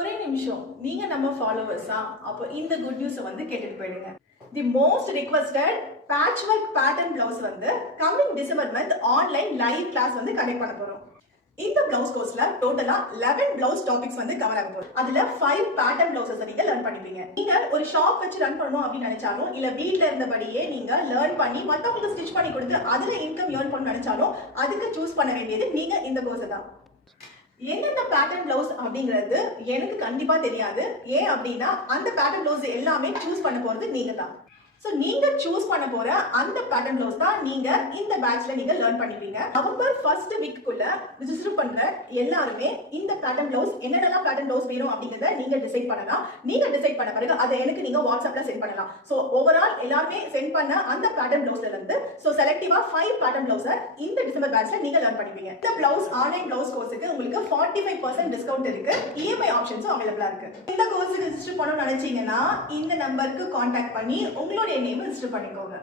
ஒரே நிமிஷம் நீங்க நம்ம ஃபாலோவர்ஸா? அப்போ இந்த குட் நியூஸ் வந்து கேட்டுட்டு போயிடுங்க. The most requested patch work pattern blouse வந்து coming December month online live class வந்து கண்டக்ட் பண்ண போறோம். இந்த பிளவுஸ் கோர்ஸ்ல டோட்டலா 11 பிளவுஸ் டாபிக்ஸ் வந்து கவர் ஆக போகுது. அதுல 5 பேட்டர்ன் பிளவுஸஸ் நீங்க லேர்ன் பண்ணிப்பீங்க. நீங்க ஒரு ஷாப் வச்சு ரன் பண்ணணும் அப்படின்னு நினைச்சாலும் இல்ல வீட்ல இருந்தபடியே நீங்க லேர்ன் பண்ணி மத்தவங்களுக்கு ஸ்டிச் பண்ணி கொடுத்து அதுல இன்கம் ஏர்ன் பண்ண நினைச்சாலும் அதுக்கு சூஸ் பண்ண வேண்டியது நீங்க இந்த கோர்ஸ் தான். என்னென்ன பேட்டர்ன் பிளவுஸ் அப்படிங்கிறது எனக்கு கண்டிப்பா தெரியாது. ஏன் அப்படின்னா அந்த பேட்டர்ன் பிளவுஸ் எல்லாமே சூஸ் பண்ண போறது நீங்க தான். சோ நீங்க சூஸ் பண்ண போற அந்த பேட்டர்ன் பிளவுஸ் தான் நீங்க இந்த பேட்ச்ல நீங்க லேர்ன் பண்ணிப்பீங்க. நவம்பர் ஃபர்ஸ்ட் வீக்குள்ள ரிஜிஸ்டர் பண்ற எல்லாருமே இந்த பேட்டர்ன் பிளவுஸ் என்னென்ன பேட்டர்ன் பிளவுஸ் வேணும் அப்படிங்கறத நீங்க டிசைட் பண்ணலாம். நீங்க டிசைட் பண்ண பிறகு அதை எனக்கு நீங்க வாட்ஸ்அப்ல சென்ட் பண்ணலாம். சோ ஓவரால் எல்லாமே சென்ட் பண்ண அந்த பேட்டர்ன் பிளவுஸ்ல இருந்து சோ செலக்டிவா 5 பேட்டர்ன் பிளவுஸை இந்த டிசம்பர் பேட்ச்ல நீங்க லேர்ன் பண்ணிப்பீங்க. இந்த பிளவுஸ் ஆன்லைன் பிளவுஸ் கோர்ஸுக்கு உங்களுக்கு 45% டிஸ்கவுண்ட் இருக்கு. இஎம்ஐ ஆப்ஷன்ஸும் அவைலபிளா இருக்கு. இந்த கோர்ஸுக்கு ரிஜிஸ்டர் பண்ணணும்னு நினைச்சீங்கன்னா இந்த நம்பருக்கு கான்டாக்ட் பண்ணி உங்களோட நேம் ரிஜிஸ்டர் பண்ணிக்கோங்க.